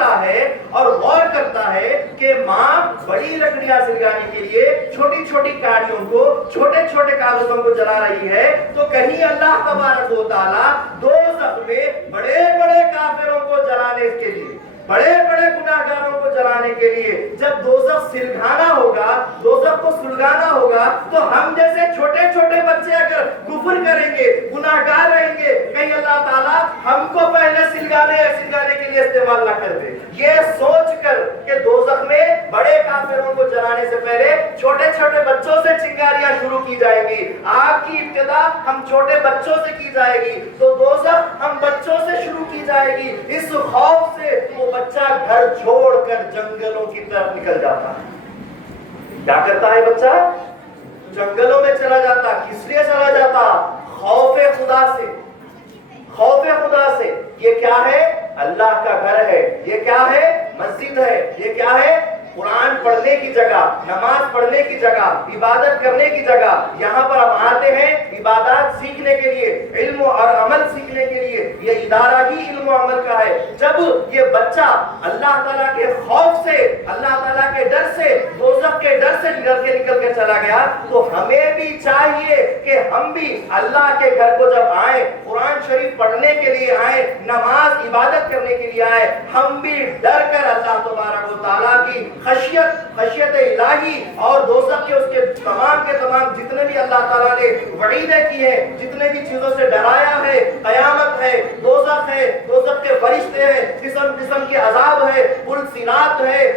دیکھتا ہے اور غور کرتا ہے کہ ماں بڑی لکڑیاں سلگانے کے لیے چھوٹی چھوٹی کاڑیوں کو، چھوٹے چھوٹے کاغذوں کو جلا رہی ہے، تو کہیں اللہ تبارک و تعالیٰ دوزخ میں بڑے بڑے کافروں کو جلانے کے لیے، بڑے بڑے گناہگاروں کو جلانے کے لیے جب دوزخ سلگانا ہوگا، دوزخ کو سلگانا ہوگا، تو ہم جیسے چھوٹے چھوٹے بچے اگر کفر کریں گے، گناہگار رہیں گے، کہیں اللہ تعالیٰ ہم کو پہلے سلگانے کے لیے استعمال نہ کر دے۔ یہ سوچ کر کہ دوزخ میں بڑے کافروں کو جلانے سے پہلے چھوٹے چھوٹے بچوں سے چنگاریاں شروع کی جائیں گی، آگ کی ابتدا ہم چھوٹے بچوں سے کی جائے گی، تو دوزخ ہم بچوں سے شروع کی جائے گی۔ اس خوف سے وہ بچہ گھر چھوڑ کر جنگلوں کی طرف نکل جاتا ہے۔ کیا کرتا ہے بچہ؟ جنگلوں میں چلا جاتا۔ کس لیے چلا جاتا؟ خوف خدا سے، خوف خدا سے۔ یہ کیا ہے؟ اللہ کا گھر ہے، یہ کیا ہے؟ مسجد ہے، یہ کیا ہے؟ قرآن پڑھنے کی جگہ، نماز پڑھنے کی جگہ، عبادت کرنے کی جگہ۔ یہاں پر ہم آتے ہیں عبادات سیکھنے کے لیے، علم اور عمل سیکھنے کے لیے۔ یہ ادارہ ہی علم و عمل کا ہے۔ جب یہ بچہ اللہ تعالیٰ کے خوف سے، اللہ تعالیٰ کے ڈر سے، دوزخ کے ڈر سے نکل کے چلا گیا، تو ہمیں بھی چاہیے کہ ہم بھی اللہ کے گھر کو جب آئیں، قرآن شریف پڑھنے کے لیے آئیں، نماز عبادت کرنے کے لیے آئیں، ہم بھی ڈر کر اللہ تبارک و تعالیٰ کی خشیت الہی اور دوزخ کے اس کے تمام جتنے بھی اللہ تعالیٰ نے وعیدیں کی ہیں، جتنے بھی چیزوں سے ڈرایا ہے، قیامت ہے، دوزخ کے فرشتے ہیں، قسم قسم کے عذاب ہے، پل صراط ہے،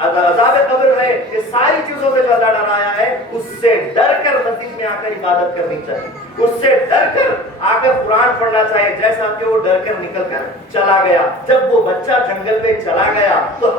عذاب قبر ہے، یہ ساری چیزوں سے جو اللہ ڈرایا ہے، اس سے ڈر کر مسجد میں آ کر عبادت کرنی چاہیے، اس سے ڈر کر آ کر قرآن پڑھنا چاہیے، جیسا کہ وہ ڈر کر نکل کر چلا گیا۔ جب وہ بچہ جنگل میں چلا گیا تو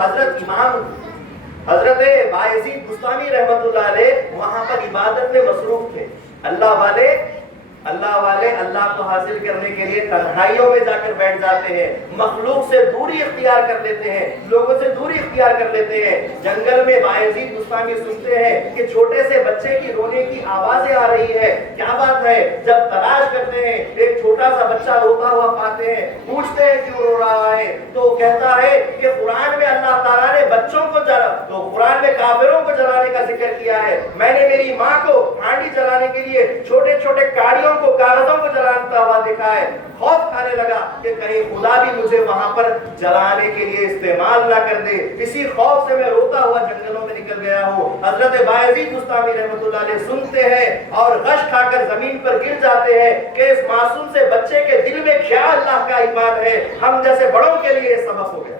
حضرت بایزید بستامی رحمۃ اللہ علیہ وہاں پر عبادت میں مصروف تھے۔ اللہ والے اللہ کو حاصل کرنے کے لیے تنہائیوں میں جا کر بیٹھ جاتے ہیں، مخلوق سے دوری اختیار کر لیتے ہیں، لوگوں سے دوری اختیار کر لیتے ہیں۔ جنگل میں بایزید بستامی سنتے ہیں کہ چھوٹے سے بچے کی رونے کی آوازیں آ رہی ہے، کیا بات ہے؟ جب تلاش کرتے ہیں، ایک چھوٹا سا بچہ روتا ہوا پاتے ہیں، پوچھتے ہیں کیوں رو رہا ہے، تو کہتا ہے کہ قرآن میں اللہ تعالیٰ نے بچوں کو تو قرآن میں کافروں کو جلانے کا ذکر کیا ہے، میں نے میری ماں کو ہانڈی جلانے کے لیے چھوٹے چھوٹے کاڑیوں کو، کاغذوں کو جلاتا ہوا دیکھا ہے۔ خوف کھانے لگا کہ کہیں خدا بھی مجھے وہاں پر جلانے کے لیے استعمال نہ کر دے، اسی خوف سے میں روتا ہوا جنگلوں میں نکل گیا ہوں۔ حضرت بایزید بستامی رحمۃ اللہ علیہ سنتے ہیں اور غش کھا کر زمین پر گر جاتے ہیں کہ اس معصوم سے بچے کے دل میں کیا اللہ کا ایمان ہے، ہم جیسے بڑوں کے لیے سبق ہو گیا۔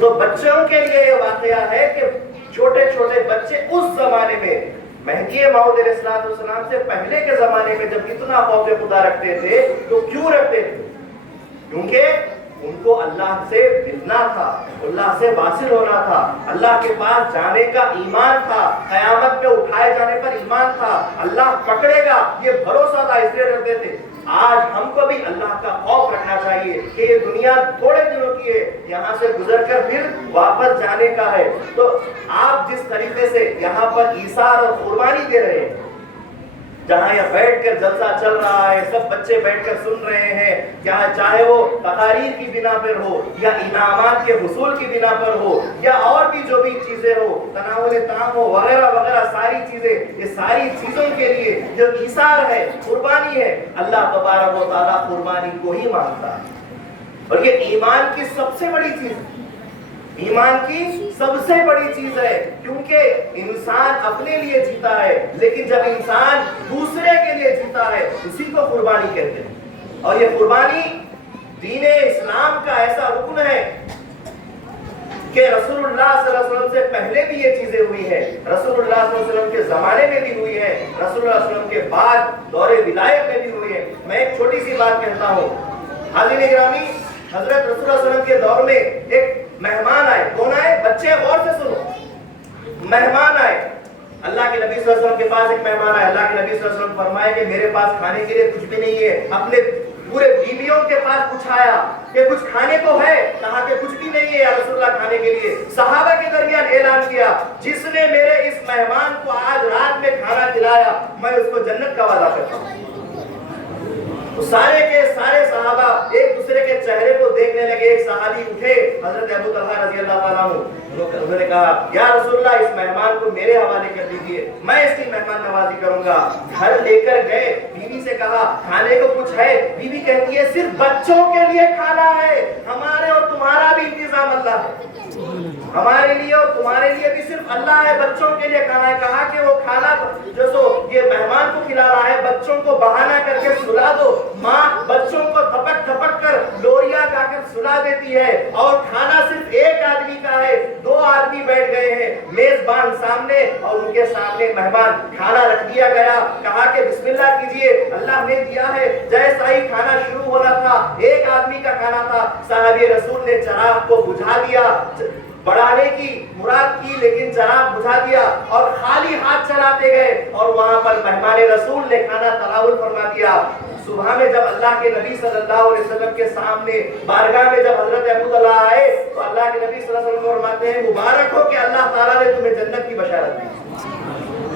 تو بچوں کے لیے یہ واقعہ ہے کہ چھوٹے چھوٹے بچے اس زمانے میں، مہدی موعود علیہ السلام سے پہلے کے زمانے میں جب اتنا خوف خدا رکھتے تھے، تو کیوں رکھتے تھے؟ کیونکہ ان کو اللہ سے ملنا تھا، اللہ سے واصل ہونا تھا، اللہ کے پاس جانے کا ایمان تھا، قیامت میں اٹھائے جانے پر ایمان تھا، اللہ پکڑے گا یہ بھروسہ تھا، اس لیے رکھتے تھے۔ آج ہم کو بھی اللہ کا خوف رکھنا چاہیے کہ یہ دنیا تھوڑے دنوں کی ہے، یہاں سے گزر کر پھر واپس جانے کا ہے۔ تو آپ جس طریقے سے یہاں پر ایثار اور قربانی دے رہے ہیں، جہاں یہ بیٹھ کر جلسہ چل رہا ہے، سب بچے بیٹھ کر سن رہے ہیں، چاہے وہ تقاریر کی بنا پر ہو یا انعامات کے حصول کی بنا پر ہو یا اور بھی جو بھی چیزیں ہو، تناول طعام ہو وغیرہ وغیرہ، ساری چیزیں، یہ ساری چیزوں کے لیے جو ایثار ہے، قربانی ہے، اللہ تبارک و تعالیٰ قربانی کو ہی مانگتا ہے۔ اور یہ ایمان کی سب سے بڑی چیز ہے، ایمان کی سب سے بڑی چیز ہے، کیونکہ انسان اپنے لیے جیتا ہے، لیکن جب انسان دوسرے کے لیے جیتا ہے اسی کو قربانی کہتے ہیں۔ اور یہ قربانی دین اسلام کا ایسا رکن ہے کہ رسول اللہ صلی اللہ علیہ وسلم سے پہلے بھی یہ چیزیں ہوئی ہیں، رسول اللہ صلی اللہ علیہ وسلم کے زمانے میں بھی ہوئی ہیں، رسول اللہ صلی اللہ علیہ وسلم کے بعد دور ولایت میں بھی ہوئی ہیں۔ میں ایک چھوٹی سی بات کہتا ہوں، حاضرین گرامی، حضرت رسول اللہ صلی اللہ علیہ وسلم کے دور میں ایک مہمان آئے۔ کون آئے؟ بچے غور سے سنو، مہمان آئے۔ اللہ کے نبی صلی اللہ علیہ وسلم کے پاس ایک مہمان آئے۔ اللہ کے نبی صلی اللہ علیہ وسلم فرمائے کہ میرے پاس کھانے کے لیے کچھ بھی نہیں ہے۔ اپنے پورے بیویوں کے پاس پوچھایا کہ کچھ کھانے کو ہے؟ کہا کہ کچھ بھی نہیں ہے یا رسول اللہ کھانے کے لیے۔ صحابہ کے درمیان اعلان کیا، جس نے میرے اس مہمان کو آج رات میں کھانا کھلایا میں اس کو جنت کا وعدہ کرتا ہوں۔ تو سارے کے سارے صحابہ ایک دوسرے کے چہرے کو دیکھنے لگے. ایک صحابی اٹھے, حضرت ابو طلحہ رضی اللہ تعالیٰ عنہ, انہوں نے کہا یا رسول اللہ اس مہمان کو میرے حوالے کر دیجئے, میں اس کی مہمان نوازی کروں گا. گھر لے کر گئے, بیوی سے کہا کھانے کو کچھ ہے؟ بیوی کہتی ہے صرف بچوں کے لیے کھانا ہے, ہمارے اور تمہارا بھی انتظام اللہ ہے, ہمارے لیے اور تمہارے لیے بھی صرف اللہ ہے, بچوں کے لیے کھانا ہے. کہا کہ وہ کھانا جو سو یہ مہمان کو کھلا رہا ہے, بچوں کو بہانہ کر کے سلا دو. ماں بچوں کو تھپک تھپک کر لوریاں گا کر سلا دیتی ہے, اور کھانا صرف ایک آدمی کا ہے. 2 آدمی بیٹھ گئے ہیں, میزبان سامنے اور ان کے سامنے مہمان, کھانا رکھ دیا گیا. کہا کہ بسم اللہ کیجئے, اللہ نے دیا ہے. جیسا ہی کھانا شروع ہونا تھا, ایک آدمی کا کھانا تھا, صحابی رسول نے چراغ کو بجھا دیا, بڑھانے کی مراد کی لیکن چراغ بجھا دیا اور خالی ہاتھ چلاتے گئے, اور وہاں پر مہمان رسول نے کھانا تناول فرما دیا. صبح میں جب اللہ کے نبی صلی اللہ علیہ وسلم کے سامنے بارگاہ میں جب حضرت ابو طلحہ آئے تو اللہ کے نبی صلی اللہ علیہ وسلم فرماتے ہیں مبارک ہو کہ اللہ تعالیٰ نے تمہیں جنت کی بشارت دی.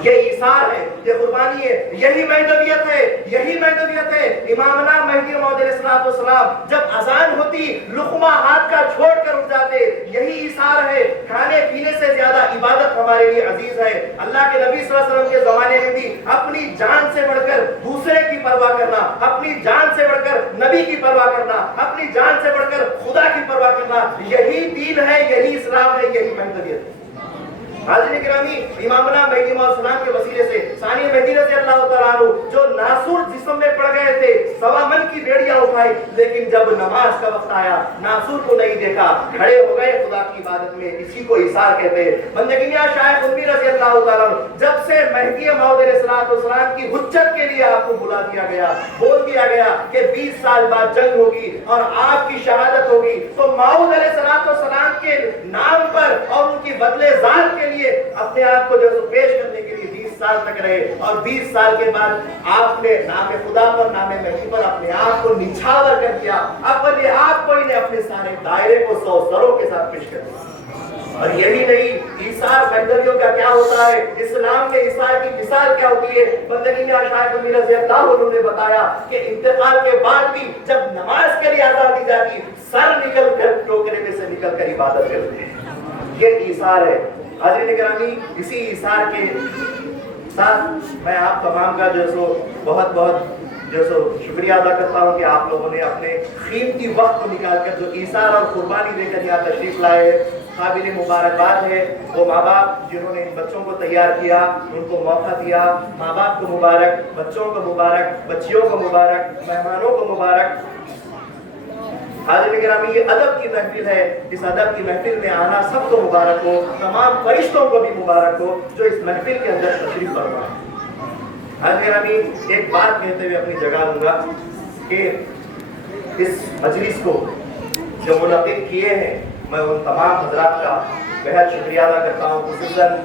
یہ ایثار ہے, یہ قربانی ہے, یہی مہدویت ہے, یہی مہدویت ہے. امامنا مہدی موعود علیہ السلام جب اذان ہوتی لقمہ ہاتھ کا چھوڑ کر اٹھ جاتے, یہی ایثار ہے. کھانے پینے سے زیادہ عبادت ہمارے لیے عزیز ہے. اللہ کے نبی صلی اللہ علیہ وسلم کے زمانے میں بھی اپنی جان سے بڑھ کر دوسرے کی پرواہ کرنا, اپنی جان سے بڑھ کر نبی کی پرواہ کرنا, اپنی جان سے بڑھ کر خدا کی پرواہ کرنا, یہی دین ہے, یہی اسلام ہے, یہی مہدویت ہے. حاضرین گرامی, امامنا مہدی موعود السلام کے وسیلے سے ثانی مہدی رضی اللہ تعالیٰ عنہ جو ناسور جسم میں پڑ گئے تھے, 1.25 من کی بیڑیاں اٹھائی, لیکن جب نماز کا وقت آیا ناسور کو نہیں دیکھا, کھڑے ہو گئے خدا کی عبادت میں. اسی کو ایثار کہتے ہیں. بندگی میاں شاہ قطبی رضی اللہ تعالیٰ عنہ جب سے مہدی موعود علیہ السلام کی حجت کے لیے آپ کو بلا دیا گیا, بول دیا گیا کہ 20 سال بعد جنگ ہوگی اور آپ کی شہادت ہوگی, تو موعود علیہ السلام کے نام پر اور ان کی بدلے ذات کے لیے اپنے آپ کو جو پیش کرنے کے لیے 20 سال تک رہے, اور 20 سال کے بعد آپ نے نام خدا پر, نام مہدی پر اپنے آپ کو نچھاور کر دیا, اپنے آپ کو انہیں اپنے سارے دائرے کو 100 سروں کے ساتھ پیش کر دیا. اور یہی نہیں, ایثار مہدویوں کا کیا ہوتا ہے, اسلام میں ایثار کی مثال کیا ہوتی ہے. بندگی میں شاہ قطبی رضی اللہ عنہ نے بتایا کہ انتقال کے بعد بھی جب نماز کے لیے آزاد دی جاتی, سر نکل کر ٹوکرے میں سے نکل کر عبادت کرتے ہیں. یہ ایثار ہے. حاضرین گرامی, اسی ایثار کے ساتھ میں آپ تمام کا جو سو بہت بہت جو سو شکریہ ادا کرتا ہوں کہ آپ لوگوں نے اپنے قیمتی وقت کو نکال کر جو ایثار اور قربانی دے کر یہاں تشریف لائے ہیں. قابل مبارکباد ہے وہ ماں باپ جنہوں نے ان بچوں کو تیار کیا, ان کو موقع دیا. ماں باپ کو مبارک, بچوں کو مبارک, بچیوں کو مبارک, مہمانوں کو مبارک. حاضرین گرامی, یہ ادب کی محفل ہے, اس ادب کی محفل میں آنا سب کو مبارک ہو, تمام فرشتوں کو بھی مبارک ہو جو اس محفل کے اندر تشریف فرما ہے. حاضرین گرامی, ایک بات کہتے ہوئے اپنی جگہ لوں گا کہ اس مجلس کو جو منعقد کیے ہیں, میں ان تمام حضرات کا بہت شکریہ ادا کرتا ہوں. خصوصاً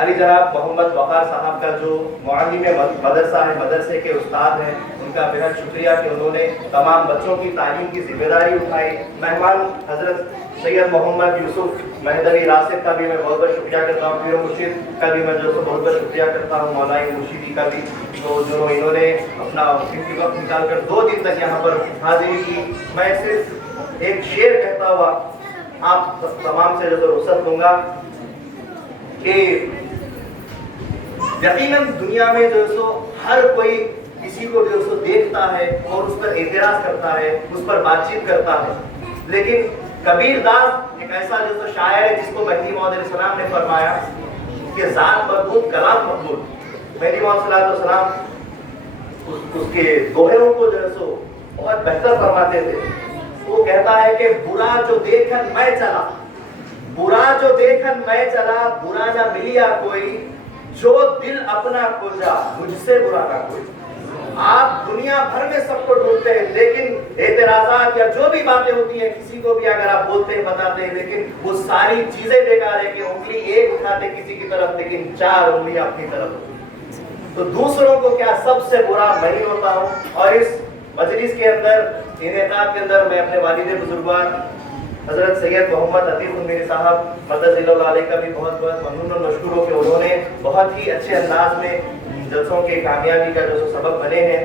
علی جناب محمد وقار صاحب کا جو معلم مدرسہ ہے, مدرسے کے استاد ہیں, ان کا بہت شکریہ کہ انہوں نے تمام بچوں کی تعلیم کی ذمہ داری اٹھائی. مہمان حضرت سید محمد یوسف مہدوی راسد کا بھی میں بہت بہت شکریہ کرتا ہوں. پیر مرشد کا بھی میں جو بہت بہت شکریہ کرتا ہوں. مولانا مرشدی کا بھی جو انہوں نے اپنا قیمتی وقت نکال کر 2 دن تک یہاں پر حاضری کی. میں صرف ایک شعر کہتا ہوا آپ تمام سے جو رخصت دوں گا کہ یقیناً دنیا میں جو سو ہر کوئی کسی کو جو سو دیکھتا ہے اور اس پر اعتراض کرتا ہے, اس پر بات چیت کرتا ہے, لیکن کبیر داس ایک ایسا جو سو شاعر ہے جس کو مہدی موعود علیہ السلام نے فرمایا کہ ذات مربوط کلام مقبول. مہدی موعود صلی اللہ علیہ وسلم اس کے دوہوں کو جو ہے سو بہت بہتر فرماتے تھے. وہ کہتا ہے کہ برا جو دیکھن میں چلا, برا جو دیکھن میں چلا, برا نہ ملیا کوئی, جو دل اپنا کھوجا مجھ سے برا نہ کوئی. آپ دنیا بھر میں سب کو ڈھونڈتے ہیں, لیکن اعتراضات یا جو بھی باتیں ہوتی ہیں کسی کو بھی اگر آپ بولتے ہیں بتاتے ہیں, لیکن وہ ساری چیزیں بیکار ہے کہ انگلی ایک اٹھاتے کسی کی طرف لیکن 4 انگلیاں اپنی طرف. تو دوسروں کو کیا سب سے برا میں ہی ہوتا ہوں. اور اس مجلس کے اندر, انعقاد کے اندر, میں اپنے والد بزرگوار حضرت سید محمد عتیق المیری صاحب مدد اللہ علیہ کا بھی بہت بہت ممنون اور مشکور ہوں کہ انہوں نے بہت ہی اچھے انداز میں جلسوں کے کامیابی کا جو سبب بنے ہیں.